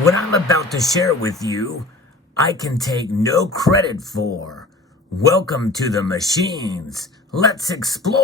What I'm about to share with you, I can take no credit for. Welcome to the machines. Let's explore.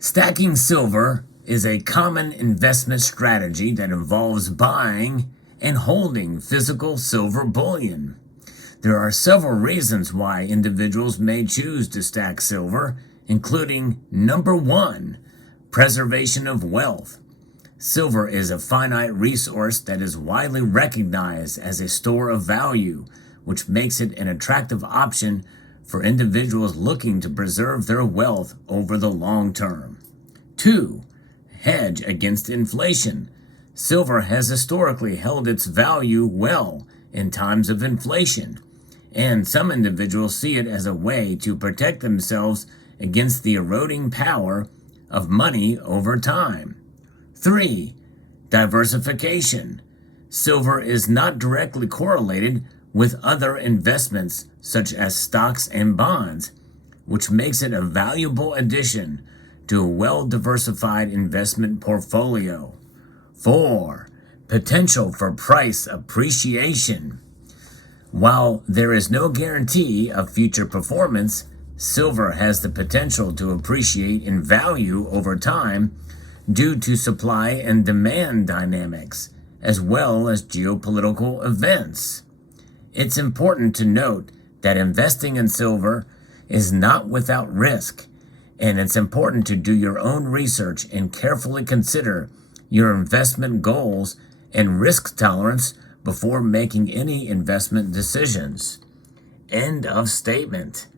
Stacking silver is a common investment strategy that involves buying and holding physical silver bullion. There are several reasons why individuals may choose to stack silver, including number 1, preservation of wealth. Silver is a finite resource that is widely recognized as a store of value, which makes it an attractive option for individuals looking to preserve their wealth over the long term. 2, hedge against inflation. Silver has historically held its value well in times of inflation, and some individuals see it as a way to protect themselves against the eroding power of money over time. 3, diversification. Silver is not directly correlated with other investments such as stocks and bonds, which makes it a valuable addition to a well-diversified investment portfolio. 4, potential for price appreciation. While there is no guarantee of future performance, silver has the potential to appreciate in value over time due to supply and demand dynamics, as well as geopolitical events. It's important to note that investing in silver is not without risk, and it's important to do your own research and carefully consider your investment goals and risk tolerance before making any investment decisions. End of statement.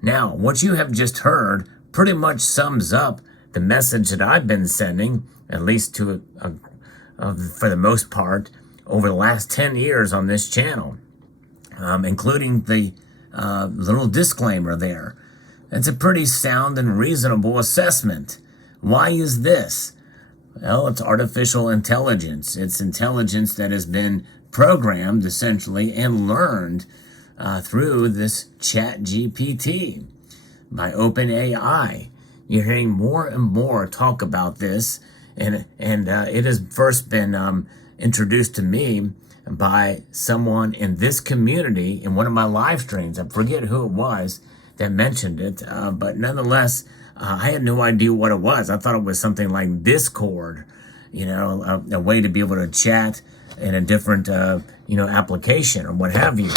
Now, what you have just heard pretty much sums up the message that I've been sending, at least for the most part, over the last 10 years on this channel, including the little disclaimer there. It's a pretty sound and reasonable assessment. Why is this? Well, it's artificial intelligence. It's intelligence that has been programmed, essentially, and learned through this ChatGPT by OpenAI. You're hearing more and more talk about this, and it has first been introduced to me by someone in this community in one of my live streams. I forget who it was that mentioned it, but nonetheless, I had no idea what it was. I thought it was something like Discord, a way to be able to chat in a different, application or what have you.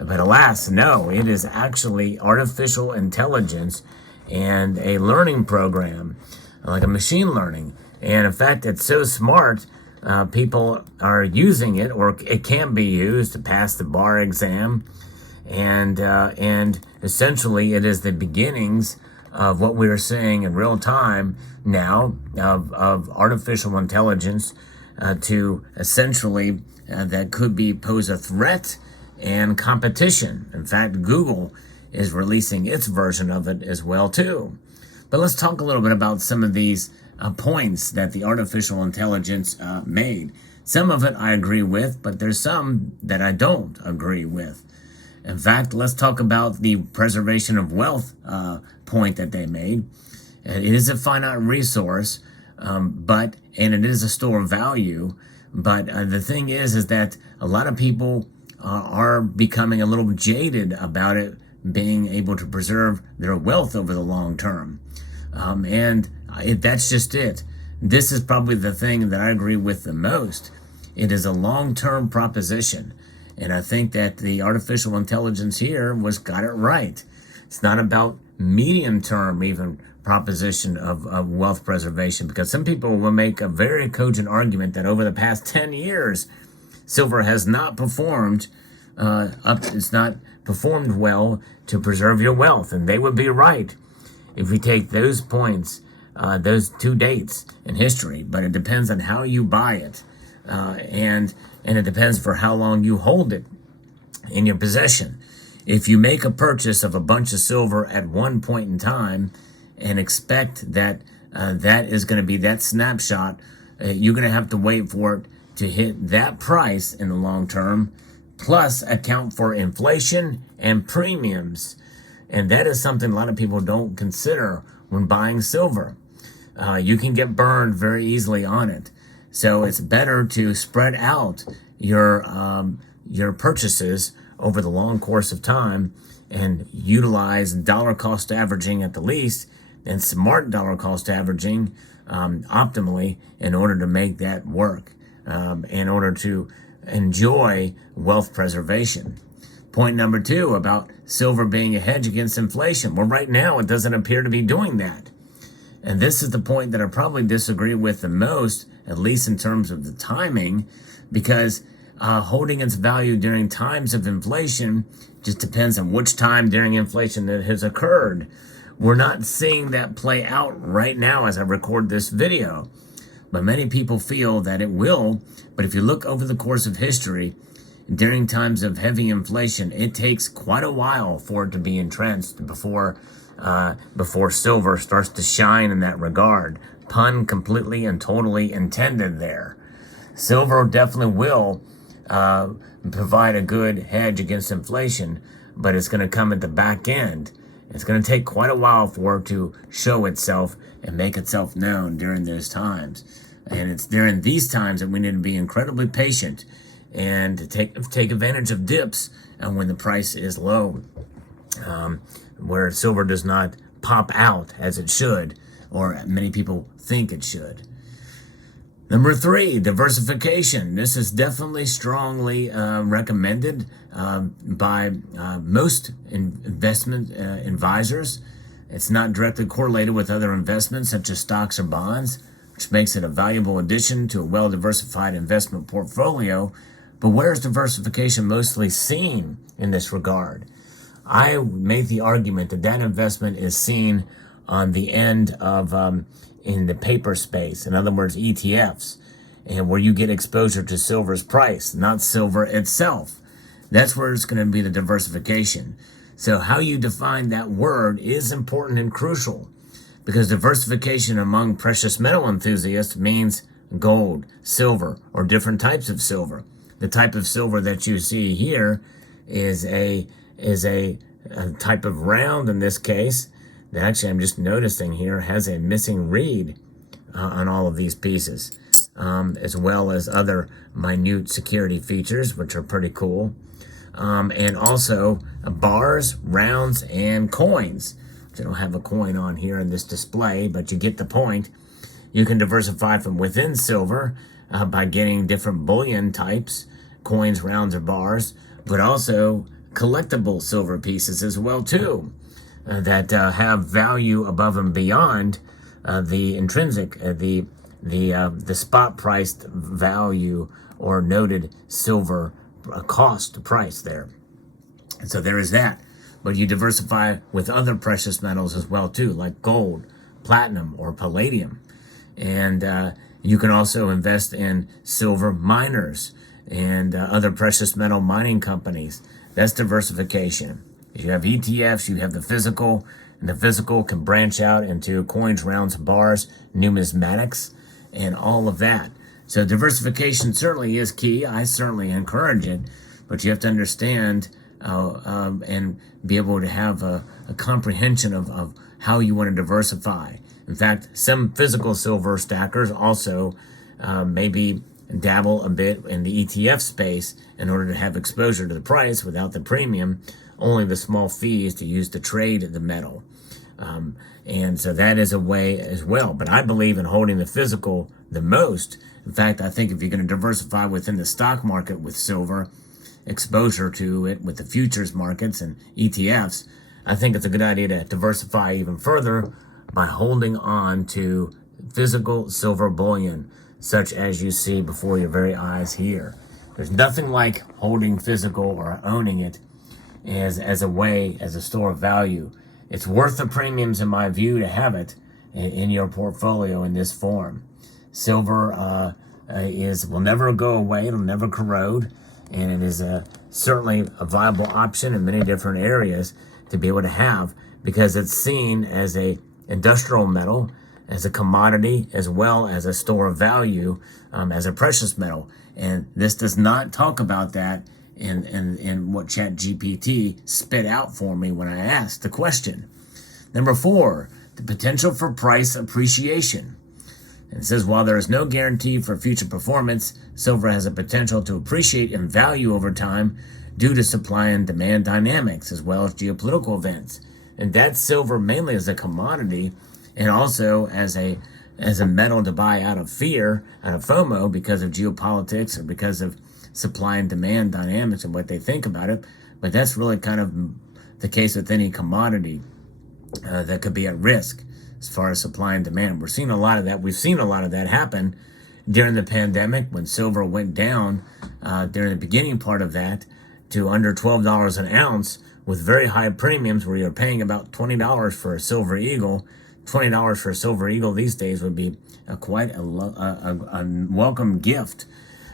But alas, no, it is actually artificial intelligence and a learning program, like a machine learning. And in fact, it's so smart, people are using it, or it can be used to pass the bar exam. And essentially, it is the beginnings of what we are seeing in real time now of artificial intelligence to essentially that could pose a threat and competition. In fact, Google is releasing its version of it as well too. But let's talk a little bit about some of these points that the artificial intelligence made. Some of it I agree with, but there's some that I don't agree with. In fact, let's talk about the preservation of wealth point that they made. It is a finite resource, and it is a store of value. But the thing is that a lot of people are becoming a little jaded about it being able to preserve their wealth over the long term. That's just it. This is probably the thing that I agree with the most. It is a long-term proposition. And I think that the artificial intelligence here got it right. It's not about medium-term even proposition of wealth preservation, because some people will make a very cogent argument that over the past 10 years, silver has not performed it's not performed well to preserve your wealth. And they would be right if we take those points, those 2 dates in history. But it depends on how you buy it. And it depends for how long you hold it in your possession. If you make a purchase of a bunch of silver at one point in time and expect that that is going to be that snapshot, you're going to have to wait for it to hit that price in the long term, plus account for inflation and premiums. And that is something a lot of people don't consider when buying silver. You can get burned very easily on it. So it's better to spread out your purchases over the long course of time and utilize dollar cost averaging at the least and smart dollar cost averaging optimally in order to make that work, in order to enjoy wealth preservation. Point number 2 about silver being a hedge against inflation. Well, right now it doesn't appear to be doing that. And this is the point that I probably disagree with the most, at least in terms of the timing, because holding its value during times of inflation just depends on which time during inflation that has occurred. We're not seeing that play out right now as I record this video, but many people feel that it will. But if you look over the course of history, during times of heavy inflation, it takes quite a while for it to be entrenched before silver starts to shine in that regard. Pun completely and totally intended there. Silver definitely will provide a good hedge against inflation, but it's going to come at the back end. It's going to take quite a while for it to show itself and make itself known during those times. And it's during these times that we need to be incredibly patient and to take advantage of dips and when the price is low, where silver does not pop out as it should, or many people think it should. Number 3, diversification. This is definitely strongly recommended by most investment advisors. It's not directly correlated with other investments such as stocks or bonds, which makes it a valuable addition to a well-diversified investment portfolio. But where is diversification mostly seen in this regard? I made the argument that that investment is seen on the end of in the paper space, in other words, ETFs, and where you get exposure to silver's price, not silver itself. That's where it's going to be the diversification. So how you define that word is important and crucial, because diversification among precious metal enthusiasts means gold, silver, or different types of silver. The type of silver that you see here is a type of round in this case. That actually I'm just noticing here has a missing reed on all of these pieces, as well as other minute security features, which are pretty cool. And also bars, rounds, and coins. I don't have a coin on here in this display, but you get the point. You can diversify from within silver by getting different bullion types, coins, rounds, or bars, but also collectible silver pieces as well too, that have value above and beyond the intrinsic, the spot priced value or noted silver cost price there. And so there is that. But you diversify with other precious metals as well too, like gold, platinum, or palladium. And you can also invest in silver miners and other precious metal mining companies. That's diversification. You have ETFs, you have the physical, and the physical can branch out into coins, rounds, bars, numismatics, and all of that. So diversification certainly is key. I certainly encourage it, but you have to understand and be able to have a comprehension of how you want to diversify. In fact, some physical silver stackers also maybe dabble a bit in the ETF space in order to have exposure to the price without the premium, only the small fees to use to trade the metal. And so that is a way as well. But I believe in holding the physical the most. In fact, I think if you're going to diversify within the stock market with silver, exposure to it with the futures markets and ETFs, I think it's a good idea to diversify even further by holding on to physical silver bullion, such as you see before your very eyes here. There's nothing like holding physical or owning it as a store of value. It's worth the premiums, in my view, to have it in your portfolio in this form. Silver will never go away. It'll never corrode. And it is certainly a viable option in many different areas to be able to have, because it's seen as a industrial metal as a commodity as well as a store of value, as a precious metal. And this does not talk about that in what ChatGPT spit out for me when I asked the question. Number 4, the potential for price appreciation. It says, while there is no guarantee for future performance, silver has a potential to appreciate in value over time due to supply and demand dynamics as well as geopolitical events. And that's silver mainly as a commodity and also as a metal to buy out of fear, out of FOMO, because of geopolitics or because of supply and demand dynamics and what they think about it. But that's really kind of the case with any commodity that could be at risk as far as supply and demand. We're seeing a lot of that. We've seen a lot of that happen during the pandemic when silver went down during the beginning part of that to under $12 an ounce with very high premiums where you're paying about $20 for a silver eagle. $20 for a silver eagle these days would be quite a welcome gift.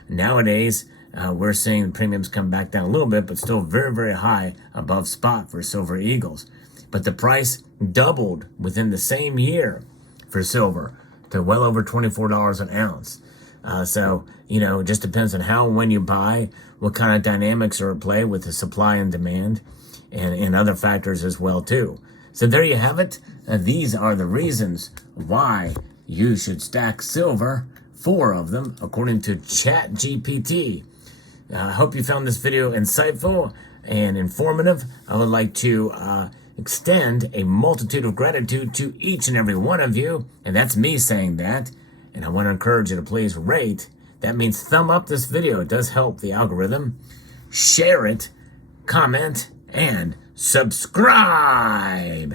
Nowadays, we're seeing the premiums come back down a little bit, but still very, very high above spot for silver eagles. But the price doubled within the same year for silver to well over $24 an ounce. So, it just depends on how and when you buy, what kind of dynamics are at play with the supply and demand and other factors as well, too. So there you have it. These are the reasons why you should stack silver, 4 of them, according to ChatGPT. I hope you found this video insightful and informative. I would like to extend a multitude of gratitude to each and every one of you, and that's me saying that. And I want to encourage you to please rate. That means thumb up this video. It does help the algorithm. Share it, comment, and subscribe.